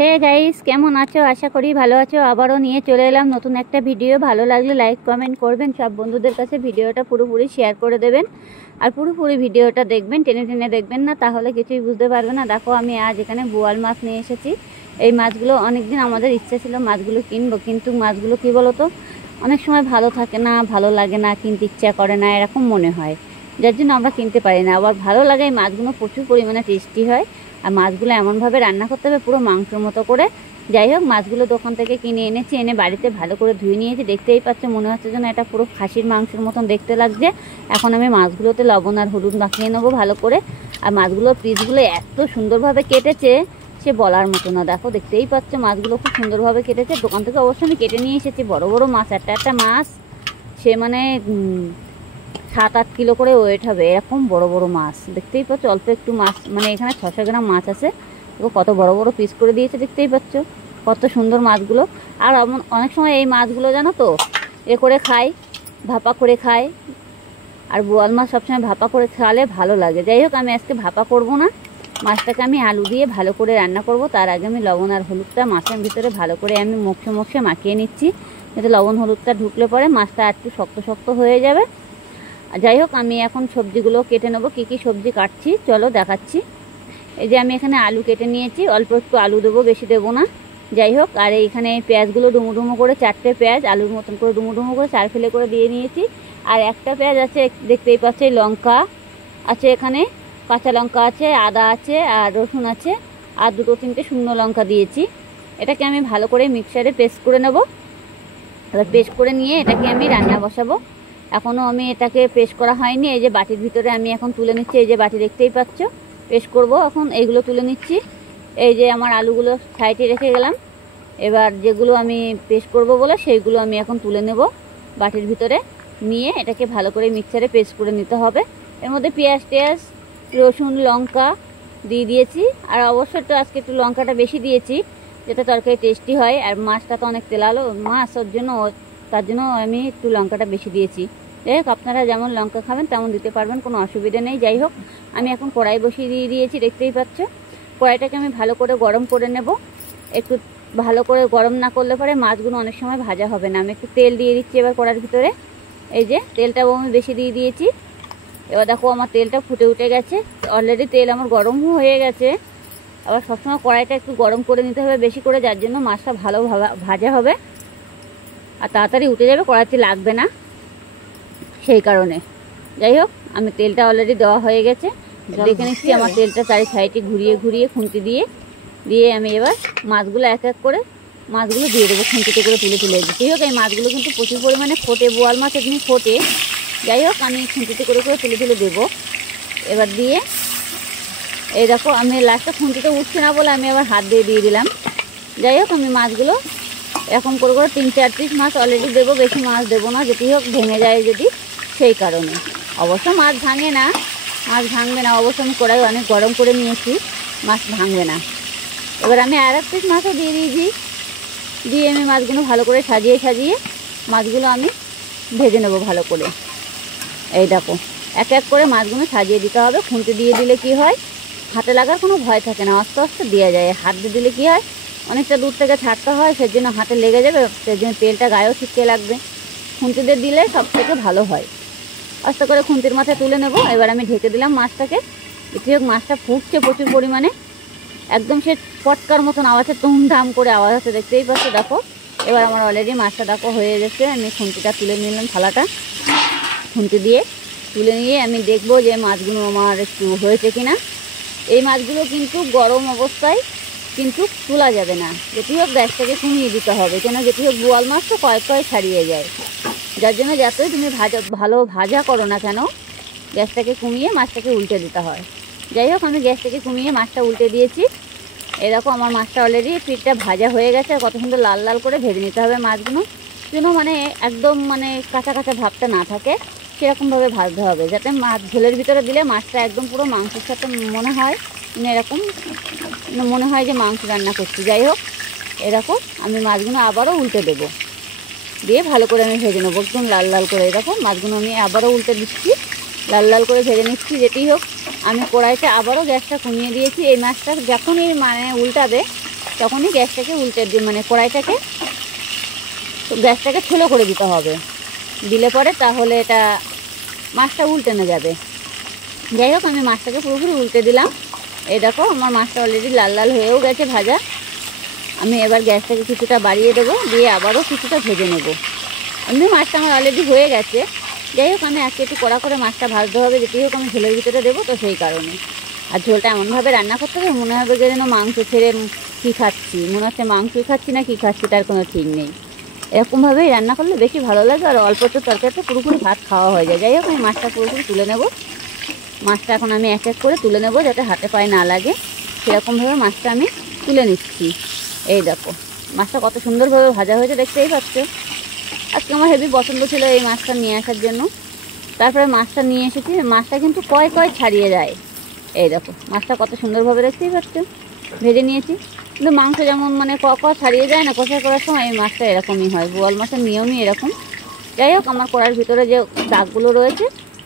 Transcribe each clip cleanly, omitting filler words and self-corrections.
Hey guys, কেমন আছো? আশা করি ভালো আছো। আবারও নিয়ে চলে এলাম নতুন একটা ভিডিও। ভালো লাগলে লাইক কমেন্ট করবেন, সব বন্ধুদের কাছে ভিডিওটা পুরোপুরি শেয়ার করে দেবেন আর পুরোপুরি ভিডিওটা দেখবেন, টেনে টেনে দেখবেন না, তাহলে কিছুই বুঝতে পারবে না। দেখো, আমি আজ এখানে বোয়াল মাছ নিয়ে এসেছি। এই মাছগুলো অনেকদিন আমাদের ইচ্ছে ছিল মাছগুলো কিনবো, কিন্তু মাছগুলো কী বলো তো, অনেক সময় ভালো থাকে না, ভালো লাগে না, কিনতে ইচ্ছা করে না, এরকম মনে হয়, যার জন্য আমরা কিনতে পারি না। আবার ভালো লাগে, এই মাছগুলো প্রচুর পরিমাণে টেস্টি হয়। আর মাছগুলো এমনভাবে রান্না করতে হবে পুরো মাংসের মতো করে। যাই হোক, মাছগুলো দোকান থেকে কিনে এনেছি, এনে বাড়িতে ভালো করে ধুয়ে নিয়েছি। দেখতেই পাচ্ছ, মনে হচ্ছে যেন এটা পুরো খাসির মাংসের মতন দেখতে লাগছে। এখন আমি মাছগুলোতে লবণ আর হলুদ মাখিয়ে নেবো ভালো করে। আর মাছগুলোর পিসগুলো এত সুন্দরভাবে কেটেছে, সে বলার মতো না। দেখো, দেখতেই পাচ্ছ মাছগুলো খুব সুন্দরভাবে কেটেছে। দোকান থেকে অবশ্যই আমি কেটে নিয়ে এসেছি বড় বড় মাছ। একটা মাছ সে মানে 7-8 কিলো করে ওয়েট হবে, এরকম বড় বড় মাছ। দেখতেই পাচ্ছ, অল্প একটু মাছ, মানে এখানে 600 গ্রাম মাছ আছে। কত বড় বড় পিস করে দিয়েছে, দেখতেই পাচ্ছ কত সুন্দর মাছগুলো। আর অনেক সময় এই মাছগুলো জানো তো করে খাই, ভাপা করে খাই। আর বোয়াল মাছ সবসময় ভাপা করে খাওয়ালে ভালো লাগে। যাই হোক, আমি আজকে ভাপা করব না, মাছটাকে আমি আলু দিয়ে ভালো করে রান্না করব। তার আগে আমি লবণ আর হলুদটা মাছের ভিতরে ভালো করে আমি মুখে মাখিয়ে নিচ্ছি, যাতে লবণ হলুদটা ঢুকলে পরে মাছটা একটু শক্ত শক্ত হয়ে যাবে। যাই হোক, আমি এখন সবজিগুলো কেটে নেবো। কী কী সবজি কাটছি চলো দেখাচ্ছি। এই যে আমি এখানে আলু কেটে নিয়েছি, অল্প একটু আলু দেবো, বেশি দেবো না। যাই হোক, আর এইখানে পেঁয়াজগুলো ডুমো ডুমো করে 4টে পেঁয়াজ আলুর মতন করে ডুমো ডুমো করে 4 ফেলে করে দিয়ে নিয়েছি। আর একটা পেঁয়াজ আছে, দেখতেই পাচ্ছি। লঙ্কা আছে এখানে, কাঁচা লঙ্কা আছে, আদা আছে, আর রসুন আছে, আর 2-3টে শুকনো লঙ্কা দিয়েছি। এটাকে আমি ভালো করে মিক্সারে পেস্ট করে নেব। এবার পেস্ট করে নিয়ে এটাকে আমি রান্না বসাবো। এখনও আমি এটাকে পেস্ট করা হয়নি। এই যে বাটির ভিতরে আমি এখন তুলে নিচ্ছি। এই যে বাটি দেখতেই পাচ্ছ, পেস্ট করব এখন। এইগুলো তুলে নিচ্ছি। এই যে আমার আলুগুলো সাইডে রেখে গেলাম। এবার যেগুলো আমি পেস্ট করব বলে সেইগুলো আমি এখন তুলে নেব বাটির ভিতরে নিয়ে। এটাকে ভালো করে মিক্সারে পেস্ট করে নিতে হবে। এর মধ্যে পেঁয়াজ টেয়াজ রসুন লঙ্কা দিয়ে দিয়েছি। আর অবশ্যই তো আজকে একটু লঙ্কাটা বেশি দিয়েছি, যাতে তরকারি টেস্টি হয়। আর মাছটা তো অনেক তেলালো মাছ, ওর জন্য তার জন্য আমি একটু লঙ্কাটা বেশি দিয়েছি। যাই হোক, আপনারা যেমন লঙ্কা খাবেন তেমন দিতে পারবেন, কোনো অসুবিধা নেই। যাই হোক, আমি এখন কড়াই বসিয়ে দিয়ে দিয়েছি, দেখতেই পাচ্ছ। কড়াইটাকে আমি ভালো করে গরম করে নেব। একটু ভালো করে গরম না করলে পরে মাছগুলো অনেক সময় ভাজা হবে না। আমি একটু তেল দিয়ে দিচ্ছি এবার কড়াইয়ের ভিতরে। এই যে তেলটাও আমি বেশি দিয়ে দিয়েছি। এবার দেখো, আমার তেলটা ফুটে উঠে গেছে, অলরেডি তেল আমার গরম হয়ে গেছে। আবার সবসময় কড়াইটা একটু গরম করে নিতে হবে বেশি করে, যার জন্য মাছটা ভালো ভাজা হবে আর তাড়াতাড়ি উঠে যাবে, কড়াইতে লাগবে না, সেই কারণে। যাই হোক, আমি তেলটা অলরেডি দেওয়া হয়ে গেছে। দেখে নিচ্ছি আমার তেলটা চারি সাইডে ঘুরিয়ে ঘুরিয়ে খুন্তি দিয়ে দিয়ে আমি এবার মাছগুলো এক এক করে মাছগুলো দিয়ে দেবো, খুন্তিতে করে তুলে তুলে। যাই হোক, এই মাছগুলো কিন্তু প্রচুর পরিমাণে ফোটে, বোয়াল মাছ এমনি ফোটে। যাই হোক, আমি খুন্তিতে করে করে তুলে তুলে দেবো এবার দিয়ে। এই দেখো, আমি লাস্টে খুন্তিতে উঠছে না বলে আমি আবার হাত দিয়ে দিলাম। যাই হোক, আমি মাছগুলো এরকম করে করে 3-4 পিস মাছ অলরেডি দেবো, বেশি মাছ দেবো না, যেটি হোক ভেঙে যায় যদি, সেই কারণে। অবশ্য মাছ ভাঙে না, মাছ ভাঙবে না, অবশ্য আমি কড়াই অনেক গরম করে নিয়েছি, মাছ ভাঙবে না। এবার আমি আর 1 পিস মাছও দিয়ে দিয়েছি, দিয়ে আমি মাছগুলো ভালো করে সাজিয়ে সাজিয়ে মাছগুলো আমি ভেজে নেবো ভালো করে। এই দেখো, এক এক করে মাছগুলো সাজিয়ে দিতে হবে। খুন্তি দিয়ে দিলে কি হয়, হাতে লাগার কোনো ভয় থাকে না, আস্তে আস্তে দেওয়া যায়। হাত দিয়ে দিলে কি হয়, অনেকটা দূর থেকে ছাড়তে হয়, সেই জন্য হাতে লেগে যাবে, সেই জন্য তেলটা গায়েও ছিটকে লাগবে। খুন্তিতে দিলে সব থেকে ভালো হয়। আস্তে করে খুন্তির মাথায় তুলে নেব। এবার আমি ঢেকে দিলাম মাছটাকে। এটি হোক, মাছটা ফুটছে প্রচুর পরিমাণে, একদম সে পটকার মতন আওয়াজে তুমধাম করে আওয়াজ হচ্ছে, দেখতেই পাচ্ছ। দেখো, এবার আমার অলরেডি মাছটা দেখো হয়ে গেছে। আমি খুন্তিটা তুলে নিলাম, থালাটা খুন্তি দিয়ে তুলে নিয়ে আমি দেখবো যে মাছগুলো আমার একটু হয়েছে কিনা। এই মাছগুলো কিন্তু গরম অবস্থায় কিন্তু তোলা যাবে না, যেটি হোক গ্যাসটাকে কমিয়ে দিতে হবে, কেন যেটি হোক বোয়াল মাছ তো কয়েক ছাড়িয়ে যায়, যার জন্য যতই তুমি ভালো ভাজা করো না কেন, গ্যাসটাকে কমিয়ে মাছটাকে উল্টে দিতে হয়। যাই হোক, আমি গ্যাসটাকে কমিয়ে মাছটা উল্টে দিয়েছি। এরকম আমার মাছটা অলরেডি পিঠটা ভাজা হয়ে গেছে। আর কত সুন্দর লাল লাল করে ভেজে নিতে হবে মাছগুলো, যেন মানে একদম মানে কাঁচা কাঁচা ভাবটা না থাকে, সেরকমভাবে ভাজতে হবে, যাতে মাছ ঝোলের ভিতরে দিলে মাছটা একদম পুরো মাংসের সাথে মনে হয়, এরকম মনে হয় যে মাংস রান্না করছি। যাই হোক, এরকম আমি মাছগুলো আবারও উল্টে দেবো, দিয়ে ভালো করে আমি ভেজে নেবো একদম লাল লাল করে। দেখো, মাছগুলো আমি আবারও উল্টে দিচ্ছি, লাল লাল করে ভেজে নিচ্ছি। যেটি হোক, আমি কড়াইতে আবারও গ্যাসটা কমিয়ে দিয়েছি। এই মাছটা যখনই মানে উল্টাবে তখনই গ্যাসটাকে উল্টে দিয়ে মানে কড়াইটাকে গ্যাসটাকে ছোলো করে দিতে হবে। দিলে পরে তাহলে এটা মাছটা উল্টে যাবে। যাই হোক আমি মাছটাকে পুরোপুরি উল্টে দিলাম। এই দেখো আমার মাছটা অলরেডি লাল লাল হয়েও গেছে ভাজা। আমি এবার গ্যাসটাকে কিছুটা বাড়িয়ে দেবো, দিয়ে আবারও কিছুটা ভেজে নেব। এমনি মাছটা আমার অলরেডি হয়ে গেছে। যাই হোক আমি আজকে একটু কড়া করে মাছটা ভাজতে হবে, যেটি হোক আমি ঝোলের ভিতরে দেবো, তো সেই কারণে। আর ঝোলটা এমনভাবে রান্না করতে হবে মনে হবে যে যেন মাংস ছেড়ে কী খাচ্ছি, মনে হচ্ছে মাংসই খাচ্ছি না কী খাচ্ছি তার কোনো ঠিক নেই। এরকমভাবেই রান্না করলে বেশি ভালো লাগে, আর অল্প একটু তরকারিতে পুরোপুরি ভাত খাওয়া হয়ে যায়। যাই হোক আমি মাছটা পুরোপুরি তুলে নেব। মাছটা এখন আমি এক এক করে তুলে নেব, যাতে হাতে পায়ে না লাগে, সেরকমভাবে মাছটা আমি তুলে নিচ্ছি। এই দেখো মাছটা কত সুন্দরভাবে ভাজা হয়েছে, দেখতেই পাচ্ছ। আজকে আমার হেভি পছন্দ ছিল এই মাছটা নিয়ে আসার জন্য। তারপরে মাছটা নিয়ে এসেছি, মাছটা কিন্তু কয় ছাড়িয়ে যায়। এই দেখো মাছটা কত সুন্দরভাবে দেখতেই পাচ্ছ ভেজে নিয়েছি। কিন্তু মাংস যেমন মানে ছাড়িয়ে যায় না কষাই করার সময়, এই মাছটা এরকমই হয়, বোয়াল মাছের নিয়মই এরকম। যাই হোক আমার কড়ার ভিতরে যে দাগগুলো রয়েছে,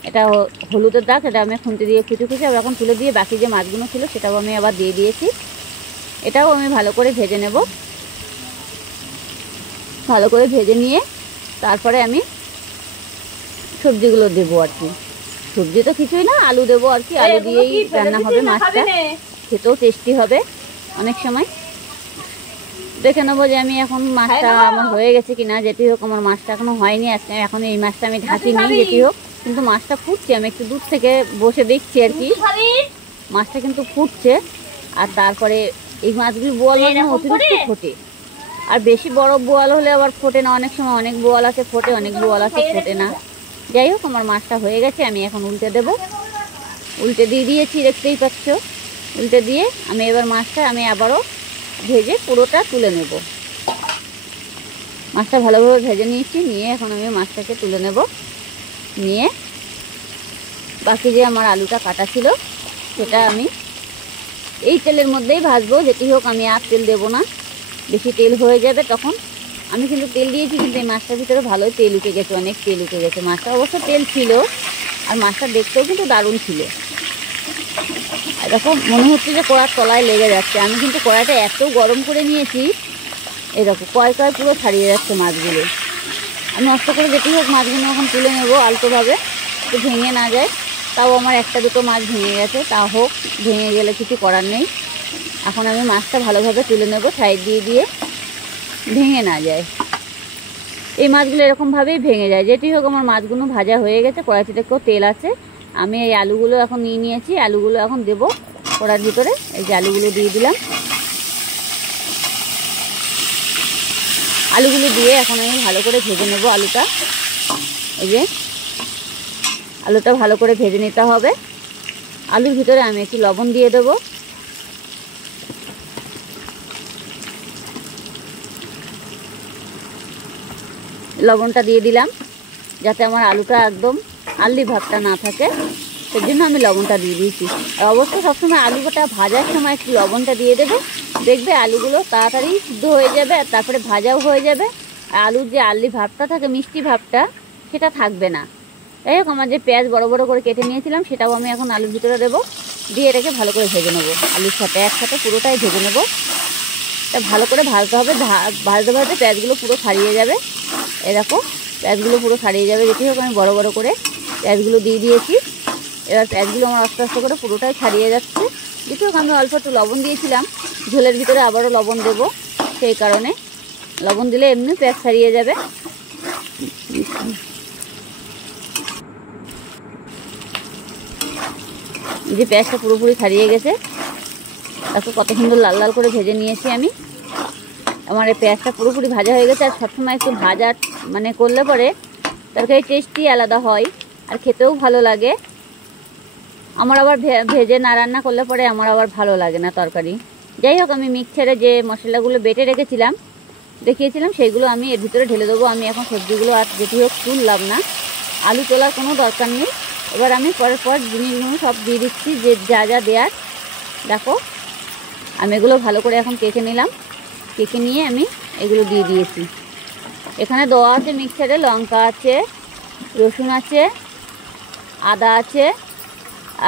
এটা হলুদের দাগ, এটা আমি খুন্তি দিয়ে খুঁচে আবার এখন তুলে দিয়ে বাকি যে মাছগুলো ছিল সেটাও আমি আবার দিয়ে দিয়েছি। এটাও আমি ভালো করে ভেজে নেব। ভালো করে ভেজে নিয়ে তারপরে আমি সবজিগুলো দেবো আর কি। সবজি তো কিছুই না, আলু দেবো আর কি। আলু দিয়েই রান্না হবে মাছটা, খেতেও টেস্টি হবে। অনেক সময় দেখে নেবো যে আমি এখন মাছটা আমার হয়ে গেছে কিনা। যেটি হোক আমার মাছটা এখনো হয়নি, আজকে এখন এই মাছটা আমি ঢাকিনি। যেটি হোক কিন্তু মাছটা ফুটছে, আমি একটু দূর থেকে বসে দেখছি আর কি। মাছটা কিন্তু ফুটছে। আর তারপরে এই মাছগুলি বোয়াল মাছ অতিরিক্ত ফোটে, আর বেশি বড় বোয়াল হলে আবার ফোটে না। অনেক সময় অনেক বোয়াল আছে ফোটে, অনেক বোয়াল আছে ফোটে না। যাই হোক আমার মাছটা হয়ে গেছে, আমি এখন উল্টে দেব। উল্টে দিয়ে দিয়েছি, দেখতেই পাচ্ছ। উল্টে দিয়ে আমি এবার মাছটা আমি আবারও ভেজে পুরোটা তুলে নেব। মাছটা ভালোভাবে ভেজে নিয়েছি, নিয়ে এখন আমি মাছটাকে তুলে নেব। নিয়ে বাকি যে আমার আলুটা কাটা ছিল সেটা আমি এই তেলের মধ্যেই ভাজবো। যেটি হোক আমি আর তেল দেবো না, বেশি তেল হয়ে যাবে তখন। আমি কিন্তু তেল দিয়েছি, কিন্তু এই মাছটার ভিতরে ভালোই তেল উঠে গেছে, অনেক তেল উঠে গেছে। মাছটা অবশ্য তেল ছিল, আর মাছটা দেখতেও কিন্তু দারুণ ছিল। এরকম মনে হচ্ছে যে কড়ার তলায় লেগে যাচ্ছে। আমি কিন্তু কড়াইটা এত গরম করে নিয়েছি, এরকম কয় পুরো ছাড়িয়ে যাচ্ছে মাছগুলো। আমি নষ্ট করে যেটি হোক মাছগুলো এখন তুলে নেবো আলতোভাবে, তো ভেঙে না যায়। তাও আমার একটা দুটো মাছ ভেঙে গেছে, তা হোক, ভেঙে গেলে কিছু করার নেই। এখন আমি মাছটা ভালোভাবে তুলে নেব, সাইড দিয়ে ভেঙে না যায়। এই মাছগুলো এরকমভাবেই ভেঙে যায়। যেটি হোক আমার মাছগুলো ভাজা হয়ে গেছে, কড়াইটিতেও তেল আছে। আমি এই আলুগুলো এখন নিয়ে নিয়েছি, আলুগুলো এখন দেবো কড়ার ভিতরে। এই যে আলুগুলো দিয়ে দিলাম। আলুগুলো দিয়ে এখন আমি ভালো করে ভেজে নেব আলুটা। এই যে আলুটা ভালো করে ভেজে নিতে হবে। আলুর ভিতরে আমি একটু লবণ দিয়ে দেবো। লবণটা দিয়ে দিলাম যাতে আমার আলুটা একদম আলু ভাবটা না থাকে, সেই জন্য আমি লবণটা দিয়ে দিয়েছি। আর অবশ্যই সবসময় আলুটা ভাজার সময় একটু লবণটা দিয়ে দেবে, দেখবে আলুগুলো তাড়াতাড়ি সিদ্ধ হয়ে যাবে, আর তারপরে ভাজাও হয়ে যাবে। আর আলুর যে আলু ভাবটা থাকে, মিষ্টি ভাবটা, সেটা থাকবে না। যাই হোক আমার যে পেঁয়াজ বড় বড় করে কেটে নিয়েছিলাম সেটাও আমি এখন আলুর ভিতরে দেবো, দিয়ে এটাকে ভালো করে ভেজে নেবো। আলুর সাথে একসাথে পুরোটাই ভেজে নেবো। এটা ভালো করে ভাজতে হবে, ভাজতে ভাজতে পেঁয়াজগুলো পুরো ছাড়িয়ে যাবে। এরকম পেঁয়াজগুলো পুরো ছাড়িয়ে যাবে। যেটি হোক আমি বড় বড় করে পেঁয়াজগুলো দিয়ে দিয়েছি। এবার পেঁয়াজগুলো আমার আস্তে আস্তে করে পুরোটাই ছাড়িয়ে যাচ্ছে। যেটি হোক আমি অল্প একটু লবণ দিয়েছিলাম, ঝোলের ভিতরে আবারও লবণ দেবো, সেই কারণে লবণ দিলে এমনি পেঁয়াজ ছাড়িয়ে যাবে। যে পেঁয়াজটা পুরোপুরি ছাড়িয়ে গেছে, দেখো কত সুন্দর লাল লাল করে ভেজে নিয়েছি আমি। আমার এই পেঁয়াজটা পুরোপুরি ভাজা হয়ে গেছে। আর সবসময় একটু ভাজা মানে করলে পরে তরকারি টেস্টই আলাদা হয়, আর খেতেও ভালো লাগে। আমার আবার ভেজে না রান্না করলে পরে আমার আবার ভালো লাগে না তরকারি। যাই হোক আমি মিক্সচারে যে মশলাগুলো বেটে রেখেছিলাম, দেখিয়েছিলাম, সেইগুলো আমি এর ভিতরে ঢেলে দেবো। আমি এখন সবজিগুলো আর যেটি হোক তুললাম না, আলু তোলার কোনো দরকার নেই। এবার আমি পরের পর জিনিসগুলো সব দিয়ে দিচ্ছি, যে যা যা দেওয়ার। দেখো আমি এগুলো ভালো করে এখন কেটে নিলাম, কেটে নিয়ে আমি এগুলো দিয়ে দিয়েছি। এখানে দেওয়া আছে মিক্সচারে লঙ্কা আছে, রসুন আছে, আদা আছে,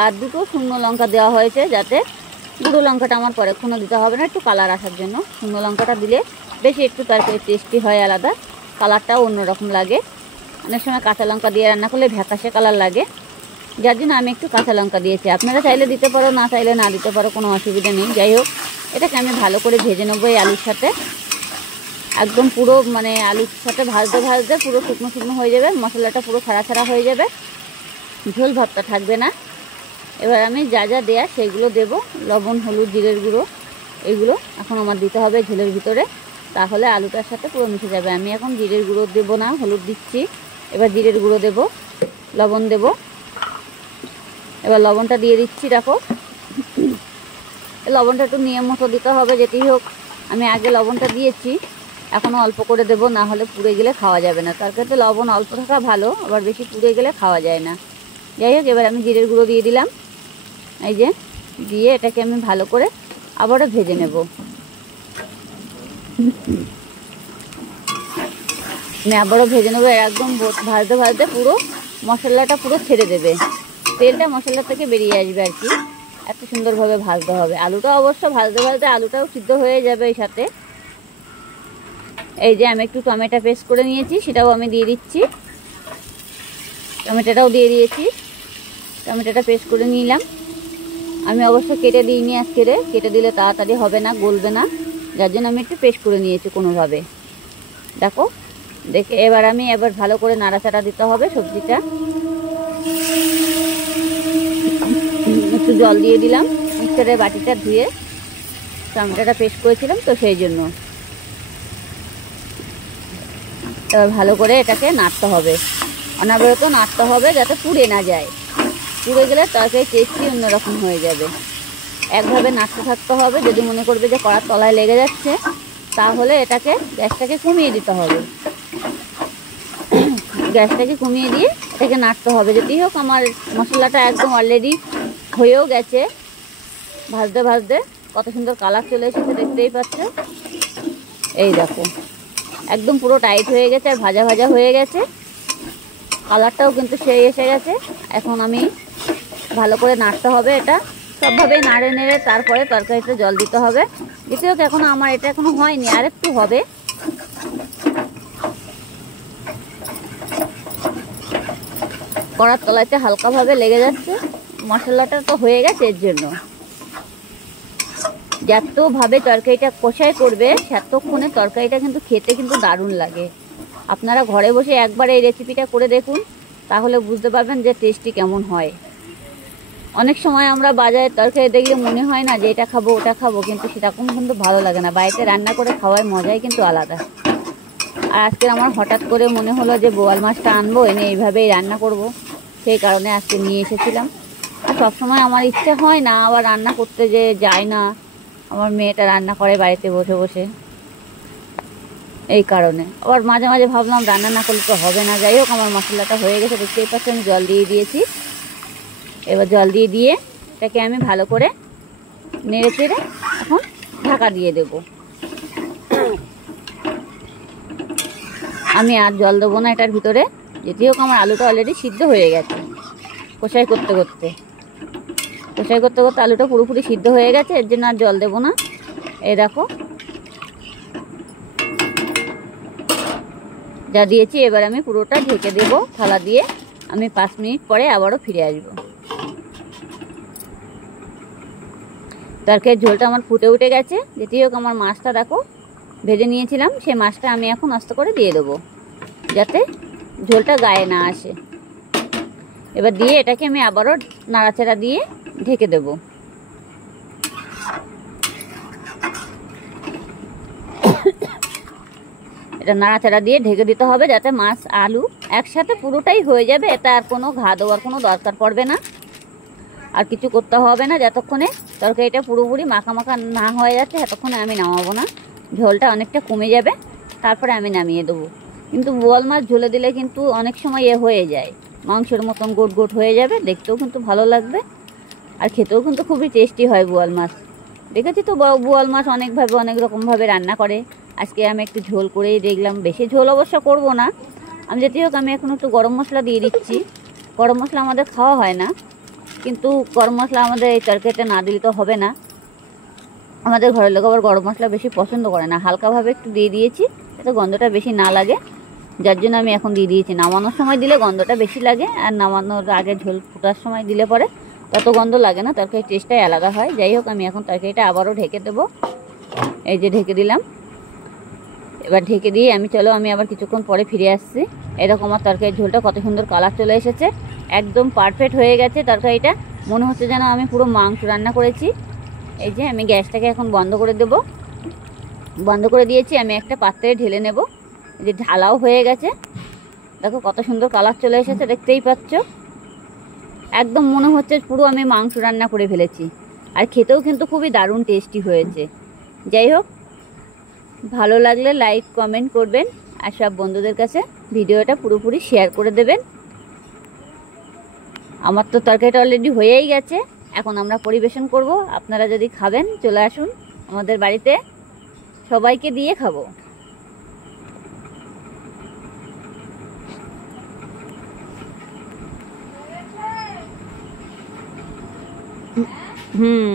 আর দুটো শুকনো লঙ্কা দেওয়া হয়েছে যাতে গুঁড়ো লঙ্কাটা আমার পরেক্ষণও দিতে হবে না, একটু কালার আসার জন্য। শুকনো লঙ্কাটা দিলে বেশি একটু তরকারি টেস্টি হয়, আলাদা কালারটাও অন্যরকম লাগে। অনেক সময় কাঁচা লঙ্কা দিয়ে রান্না করলে ভ্যাকাশে কালার লাগে, যার জন্য আমি একটু কাঁচা লঙ্কা দিয়েছি। আপনারা চাইলে দিতে পারো, না চাইলে না দিতে পারো, কোনো অসুবিধা নেই। যাই হোক, এটাকে আমি ভালো করে ভেজে নেবো এই আলুর সাথে। একদম পুরো মানে আলুর সাথে ভাজতে ভাজতে পুরো শুকনো শুকনো হয়ে যাবে, মশলাটা পুরো ছাড়া ছাড়া হয়ে যাবে, ঝোল ভাবটা থাকবে না। এবার আমি যা যা দেয়া সেগুলো দেবো, লবণ, হলুদ, জিরের গুঁড়ো, এগুলো এখন আমার দিতে হবে ঝোলের ভিতরে, তাহলে আলুটার সাথে পুরো মিশে যাবে। আমি এখন জিরের গুঁড়ো দেবো না, হলুদ দিচ্ছি। এবার জিরের গুঁড়ো দেবো, লবণ দেবো। এবার লবণটা দিয়ে দিচ্ছি। দেখো, লবণটা একটু নিয়ম মতো দিতে হবে, যেতেই হোক। আমি আগে লবণটা দিয়েছি, এখনও অল্প করে দেবো, না হলে পুড়ে গেলে খাওয়া যাবে না। তার ক্ষেত্রে লবণ অল্প থাকা ভালো, আবার বেশি পুড়ে গেলে খাওয়া যায় না। যাই হোক, এবার আমি জিরের গুঁড়ো দিয়ে দিলাম, এই যে দিয়ে এটাকে আমি ভালো করে আবারও ভেজে নেব। আমি আবারও ভেজে নেবো, একদম ভাজতে ভাজতে পুরো মশলাটা পুরো ছেড়ে দেবে, তেলটা মশলা থেকে বেরিয়ে আসবে আর কি। এত সুন্দরভাবে ভাজতে হবে। আলুটা অবশ্য ভাজতে ভাজতে আলুটাও সিদ্ধ হয়ে যাবে এই সাথে। এই যে আমি একটু টমেটো পেস্ট করে নিয়েছি, সেটাও আমি দিয়ে দিচ্ছি। টমেটোটাও দিয়ে দিয়েছি, টমেটোটা পেস্ট করে নিলাম। আমি অবশ্য কেটে দিইনি আজকে, কেটে দিলে তাড়াতাড়ি হবে না, গলবে না, যার জন্য আমি একটু পেস্ট করে নিয়েছি কোনোভাবে। দেখো, দেখে এবার ভালো করে নাড়াচাড়া দিতে হবে সবজিটা। একটু জল দিয়ে দিলাম, মিক্সারের বাটিটা ধুয়ে টমেটোটা পেস্ট করেছিলাম তো সেই জন্য। এবার ভালো করে এটাকে নাড়তে হবে, অনবরত নাড়তে হবে, যাতে পুড়ে না যায়। পুড়ে গেলে তরকারি টেস্টই অন্যরকম হয়ে যাবে। একভাবে নাড়তে থাকতে হবে। যদি মনে করবে যে কড়ার তলায় লেগে যাচ্ছে, তাহলে গ্যাসটাকে কমিয়ে দিতে হবে। গ্যাসটাকে কমিয়ে দিয়ে এটাকে নাড়তে হবে। যেতেই হোক, আমার মশলাটা একদম অলরেডি হয়েও গেছে। ভাজতে ভাজতে কত সুন্দর কালার চলে এসেছে, দেখতেই পাচ্ছ। এই দেখো, একদম পুরো টাইট হয়ে গেছে আর ভাজা ভাজা হয়ে গেছে। কালারটাও কিন্তু সেই এসে গেছে। এখন আমি ভালো করে নাড়তে হবে, এটা সবভাবে নাড়ে নেড়ে তারপরে তরকারিতে জল দিতে হবে। যেতে হোক, এখন আমার এটা এখনো হয়নি, আর একটু হবে। কড়ার তলাইতে হালকাভাবে লেগে যাচ্ছে, মশলাটা তো হয়ে গেছে। এর জন্য যতভাবে তরকারিটা কষাই করবে, সেতক্ষণে তরকারিটা কিন্তু খেতে কিন্তু দারুণ লাগে। আপনারা ঘরে বসে একবার এই রেসিপিটা করে দেখুন, তাহলে বুঝতে পারবেন যে টেস্টি কেমন হয়। অনেক সময় আমরা বাজারে তরকারি দেখলে মনে হয় না যে এটা খাবো ওটা খাবো, কিন্তু সেরকম কিন্তু ভালো লাগে না। বাড়িতে রান্না করে খাওয়ার মজাই কিন্তু আলাদা। আর আজকে আমার হঠাৎ করে মনে হলো যে বোয়াল মাছটা আনবো, এনে এইভাবেই রান্না করব, সেই কারণে আজকে নিয়ে এসেছিলাম। আর সবসময় আমার ইচ্ছে হয় না, আবার রান্না করতে যে যায় না। আমার মেয়েটা রান্না করে বাড়িতে বসে বসে, এই কারণে আবার মাঝে মাঝে ভাবলাম রান্না না করলে তো হবে না। যাই হোক, আমার মশলাটা হয়ে গেছে, দেখতেই পাচ্ছি। আমি জল দিয়ে দিয়েছি। এবার জল দিয়ে এটাকে আমি ভালো করে নেড়ে চেড়ে এখন ঢাকা দিয়ে দেব। আমি আর জল দেবো না এটার ভিতরে। যেটি হোক, আমার আলুটা অলরেডি সিদ্ধ হয়ে গেছে। কষাই করতে করতে আলুটা পুরোপুরি সিদ্ধ হয়ে গেছে, এর জন্য আর জল দেবো না। এই দেখো, যা দিয়েছি। এবার আমি পুরোটা ঢেকে দেবো থালা দিয়ে। আমি 5 মিনিট পরে আবারও ফিরে আসবো। তরকারির ঝোলটা আমার ফুটে উঠে গেছে। যেটি হোক, আমার মাছটা দেখো ভেজে নিয়েছিলাম, সেই মাছটা আমি এখন আস্তে করে দিয়ে দেবো, যাতে ঝোলটা গায়ে না আসে। এবার দিয়ে এটাকে আমি আবারও নাড়াচাড়া দিয়ে ঢেকে দেব। এটা নাড়াচাড়া দিয়ে ঢেকে দিতে হবে, যাতে মাছ আলু একসাথে পুরোটাই হয়ে যাবে। এটা আর কোনো ঘা দেওয়ার কোনো দরকার পড়বে না, আর কিছু করতে হবে না। যতক্ষণে তরকারিটা পুরোপুরি মাখা মাখা না হয়ে যাচ্ছে, ততক্ষণে আমি নামাবো না। ঝোলটা অনেকটা কমে যাবে, তারপরে আমি নামিয়ে দেবো। কিন্তু বোয়াল মাছ ঝোলে দিলে কিন্তু অনেক সময় হয়ে যায়, মাংসের মতন গোট গোট হয়ে যাবে, দেখতেও কিন্তু ভালো লাগবে, আর খেতেও কিন্তু খুবই টেস্টি হয় বোয়াল মাছ। দেখেছি তো বোয়াল মাছ অনেকভাবে অনেক রকমভাবে রান্না করে। আজকে আমি একটু ঝোল করেই দেখলাম, বেশি ঝোল অবশ্য করব না। আমি যেতে হোক, আমি এখন একটু গরম মশলা দিয়ে দিচ্ছি। গরম মশলা আমাদের খাওয়া হয় না, কিন্তু গরম মশলা আমাদের এই তরকারিটা না দিলে তো হবে না। আমাদের ঘরের লোক আবার গরম মশলা বেশি পছন্দ করে না, হালকাভাবে একটু দিয়ে দিয়েছি যাতে গন্ধটা বেশি না লাগে, যার জন্য আমি এখন দিয়ে দিয়েছি। নামানোর সময় দিলে গন্ধটা বেশি লাগে, আর নামানোর আগে ঝোল ফোটার সময় দিলে পরে তত গন্ধ লাগে না, তরকারির টেস্টটাই আলাদা হয়। যাই হোক, আমি এখন তরকারিটা আবারও ঢেকে দেবো। এই যে ঢেকে দিলাম। এবার ঢেকে দিয়ে আমি আবার কিছুক্ষণ পরে ফিরে আসছি। এরকম আমার তরকারির ঝোলটা কত সুন্দর কালার চলে এসেছে, একদম পারফেক্ট হয়ে গেছে তরকারিটা। মনে হচ্ছে যেন আমি পুরো মাংস রান্না করেছি। এই যে আমি গ্যাসটাকে এখন বন্ধ করে দেব, বন্ধ করে দিয়েছি। আমি একটা পাত্রে ঢেলে নেব। এই যে ঢালাও হয়ে গেছে, দেখো কত সুন্দর কালার চলে এসেছে, দেখতেই পাচ্ছ। একদম মনে হচ্ছে পুরো আমি মাংস রান্না করে ফেলেছি, আর খেতেও কিন্তু খুবই দারুণ টেস্টি হয়েছে। যাই হোক, ভালো লাগলে লাইক কমেন্ট করবেন, আর সব বন্ধুদের কাছে ভিডিওটা পুরোপুরি শেয়ার করে দেবেন। আমার তো তরকারিটা অলরেডি হয়েই গেছে, এখন আমরা পরিবেশন করব। আপনারা যদি খাবেন চলে আসুন আমাদের বাড়িতে, সবাইকে দিয়ে খাবো। হুম।